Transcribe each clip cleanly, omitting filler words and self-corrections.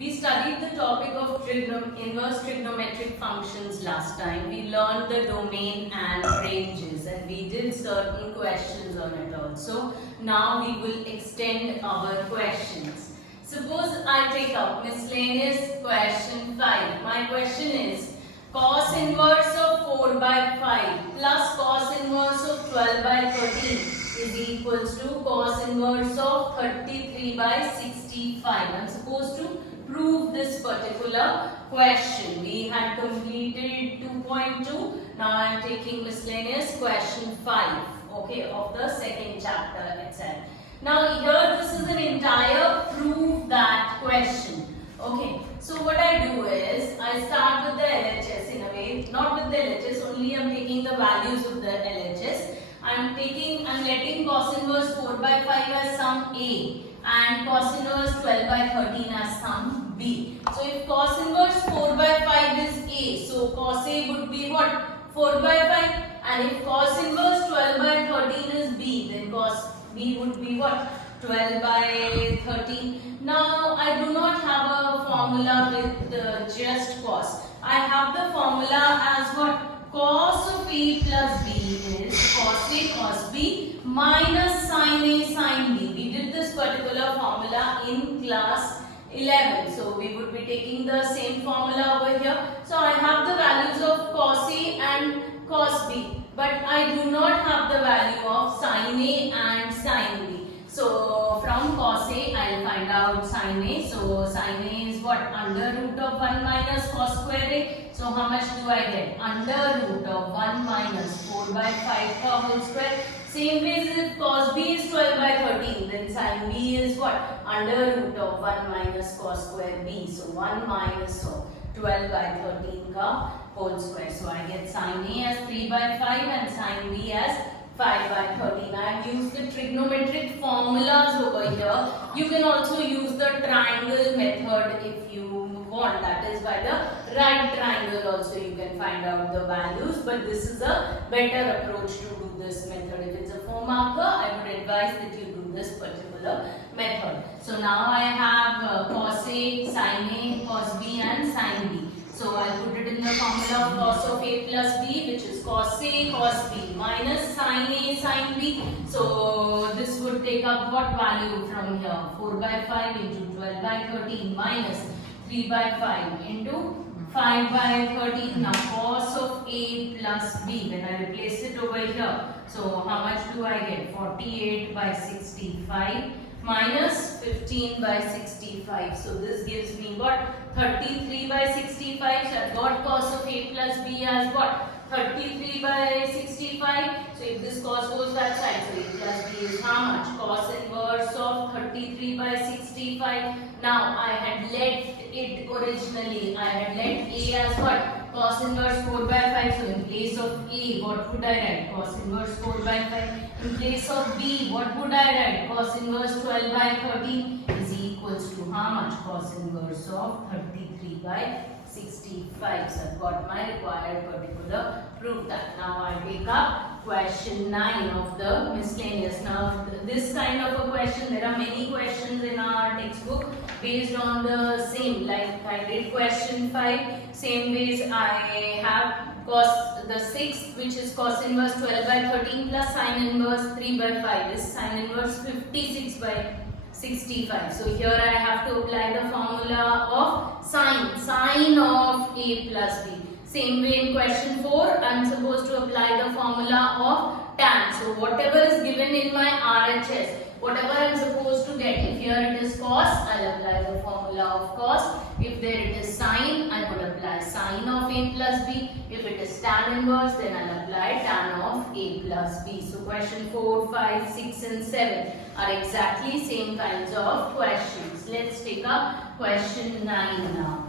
We studied the topic of inverse trigonometric functions last time. We learned the domain and ranges, and we did certain questions on it also. Now we will extend our questions. Suppose I take up miscellaneous question 5. My question is cos inverse of 4 by 5 plus cos inverse of 12 by 13 is equals to cos inverse of 33 by 65. I am supposed to prove this particular question. We had completed 2.2. Now I am taking miscellaneous question 5, okay, of the second chapter itself. Now here this is an entire prove that question. Okay, so what I do is I start with the LHS in a way, not with the LHS, only I am taking the values of the LHS. I'm letting cos inverse 4 by 5 as sum A and cos inverse 12 by 13 as sum B. So if cos inverse 4 by 5 is A, so cos A would be what? 4 by 5, and if cos inverse 12 by 13 is B, then cos B would be what? 12 by 13. Now I do not have a formula with just cos. I have the formula as what? Cos of A plus B is cos A cos B minus sin A sin B. We did this particular formula in class 11. So we would be taking the same formula over here. So I have the values of cos A and cos B, but I do not have the value of sin A and sin B. So from cos A I will find out sin A. So sin A is what? Under root of 1 minus cos square A. So how much do I get? Under root of 1 minus 4 by 5 ka whole square. Same way as if cos B is 12 by 13, then sin B is what? Under root of 1 minus cos square B. So 1 minus of 12 by 13 ka whole square. So I get sin A as 3 by 5 and sin B as 5 by 13. I have used the trigonometric formulas over here. You can also use the triangle method if you want. That is by the right triangle also you can find out the values. But this is a better approach to do this method. If it's a 4 marker, I would advise that you do this particular method. So now I have cos A, sin A, cos B and sin B. So I'll put it in the formula of cos of A plus B, which is cos A cos B minus sin A sin B. So this would take up what value from here? 4 by 5 into 12 by 13 minus 3 by 5 into 5 by 13. Now cos of A plus B, when I replace it over here, so how much do I get? 48 by 65 minus 15 by 65. So this gives me what? 33 by 65. So I've got cos of A plus B as what? 33 by 65. So if this cos goes that side, so A plus B is how much? Cos inverse of 33 by 65. Now I had let it originally, I had let A as what? Cos inverse 4 by 5. So in place of A, what would I write? Cos inverse 4 by 5. In place of B, what would I write? Cos inverse 12 by 13 is equals to how much? Cos inverse of 33 by 65. So I've got my required particular proof that. Now I take up question 9 of the miscellaneous. Now this kind of a question, there are many questions in our textbook based on the same, like I did question 5, same ways I have cos the 6th, which is cos inverse 12 by 13 plus sin inverse 3 by 5 is sin inverse 56 by 65. So here I have to apply the formula of sine of A plus B. Same way in question 4, I am supposed to apply the formula of tan. So whatever is given in my RHS, whatever I am supposed to get, if here it is cos, I will apply the formula of cos. If there it is sine, I would apply sine of A plus B. If it is tan inverse, then I will apply tan of A plus B. So question 4, 5, 6 and 7 are exactly same kinds of questions. Let's take up question 9 now.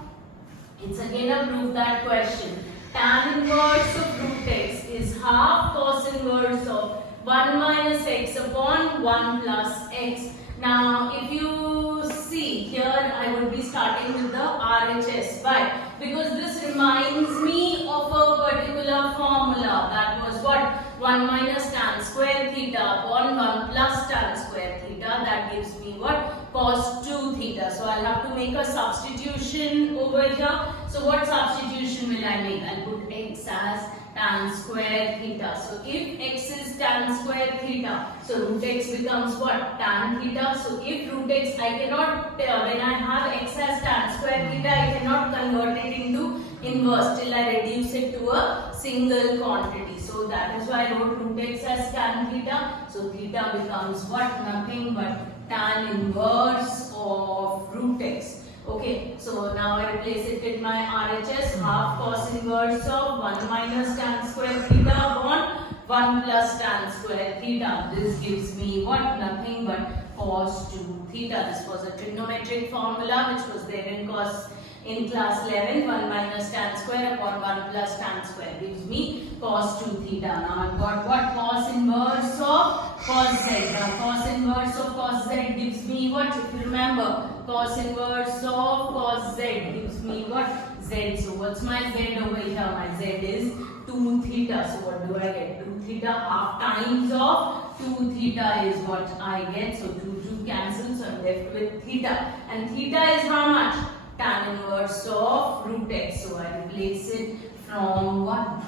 It's again a prove that question. Tan inverse of root x is half cos inverse of 1 minus x upon 1 plus x. Now if you see here, I would be starting with the RHS. Why? Because this reminds me of a particular formula. That was what? 1 minus tan square theta upon 1 plus tan square theta. That gives me what? Cos 2 theta. So I'll have to make a substitution over here. So what substitution will I make? I'll put x as tan square theta. So if x is tan square theta, so root x becomes what? Tan theta. So if root x, I cannot, when I have x as tan square theta, I cannot convert it into inverse till I reduce it to a single quantity. So that is why I wrote root x as tan theta. So theta becomes what? Nothing but tan inverse of root x. Okay, so now I replace it in my RHS, half cos inverse of 1 minus tan square theta upon 1 plus tan square theta. This gives me what? Nothing but cos 2 theta. This was a trigonometric formula which was there in class 11. 1 minus tan square upon 1 plus tan square gives me cos 2 theta. Now I've got what? Cos inverse of cos z. Now cos inverse of cos z gives me what? If you remember, cos inverse of cos z gives me what? Z. So what's my z over here? My z is 2 theta. So what do I get? 2 theta half times of 2 theta is what I get. So 2 cancels, so I'm left with theta. And theta is how much? Tan inverse of root x. So I replace it from 1.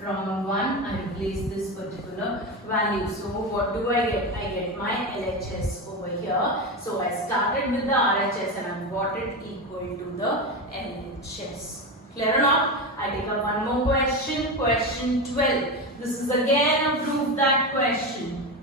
From 1, I replace this particular value. So what do I get? I get my LHS over here. So I started with the RHS and I've got it equal to the LHS. Clear or not? I take up one more question. Question 12. This is again a proof that question.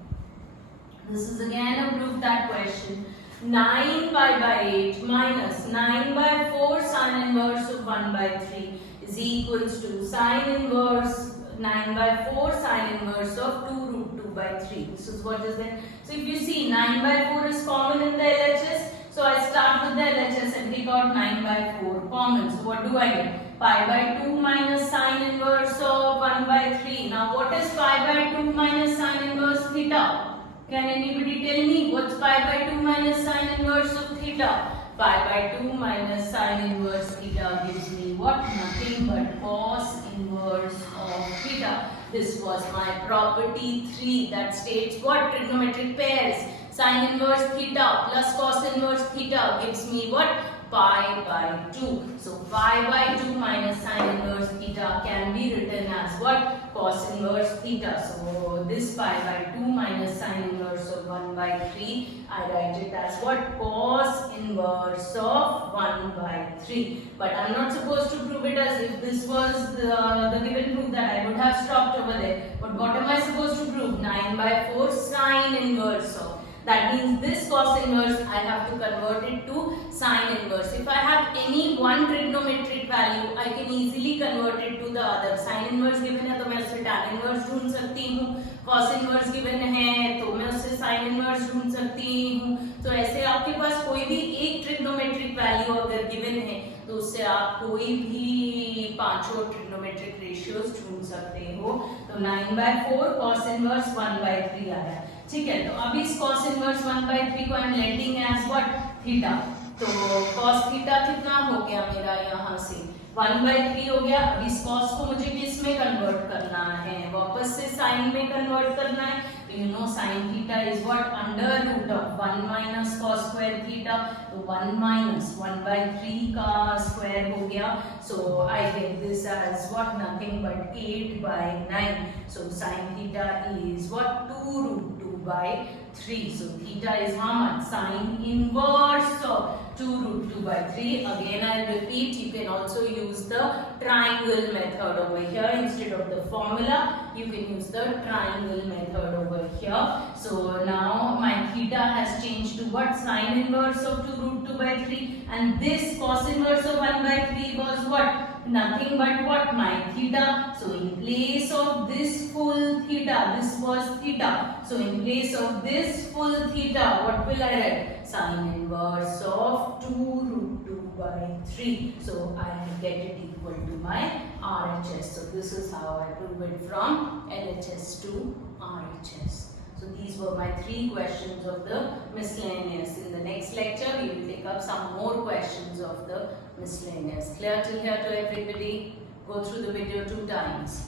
This is again a proof that question. 9 pi by 8 minus 9 by 4 sine inverse of 1 by 3 is equals to sine inverse 9 by 4 sine inverse of 2 root 2 by 3. This is what is there. So if you see 9 by 4 is common in the LHS. So I start with the LHS and take out 9 by 4 common. So what do I get? Pi by 2 minus sine inverse of 1 by 3. Now what is pi by 2 minus sine inverse theta? Can anybody tell me what's pi by 2 minus sine inverse of theta? Pi by 2 minus sine inverse theta gives me what? Nothing but cos inverse of theta. This was my property 3 that states what? Trigonometric pairs. Sine inverse theta plus cos inverse theta gives me what? Pi by 2. So pi by 2 minus sine inverse theta can be written as what? Cos inverse theta. So this pi by 2 minus sine inverse of 1 by 3, I write it as what? Cos inverse of 1 by 3. But I'm not supposed to prove it as if this was the given proof that I would have stopped over there. But what am I supposed to prove? 9 by 4 sine inverse of. That means this cos inverse I have to convert it to sine inverse. If I have any one trigonometric value, I can easily convert it to the other. Sine inverse given है तो मैं उससे tan inverse ढूंढ सकती हूँ. Cos inverse given है तो मैं उससे sin inverse ढूंढ सकती हूँ. तो ऐसे आपके पास कोई भी एक trigonometric value अगर given है तो उससे आप कोई भी पांचों trigonometric ratios ढूंढ सकते हो. तो 9 by 4 cos inverse 1 by 3 आ रहा है. ठीक है, तो अभी इस cos inverse 1 by 3 को I am letting as what? Theta. तो cos थीटा कितना हो गया मेरा यहाँ से? 1 by 3 हो गया. अभी इस cos को मुझे किस में कन्वर्ट करना है? वापस से sin में कन्वर्ट करना है. तो you know sin theta is what? Under root of 1 minus cos square theta. तो 1 माइनस 1 by 3 का स्क्वायर हो गया. So I get this as what? Nothing but 8 by 9. So sin theta is what? 2 root 2 by 3. So theta is how much? Sin inverse of 2 root 2 by 3. Again I repeat, you can also use the triangle method over here instead of the formula. You can use the triangle method over here. So now my theta has changed to what? Sin inverse of 2 root 2 by 3. And this cos inverse of 1 by 3 was what? Nothing but what? My theta. So in place of this full theta, this was theta. So in place of this full theta, what will I write? Sin inverse of 2 root 2 by 3. So I get it equal to my RHS. So this is how I prove it from LHS to RHS. So these were my 3 questions of the miscellaneous. In the next lecture, we will take up some more questions of the miscellaneous. Clear till here to everybody? Go through the video 2 times.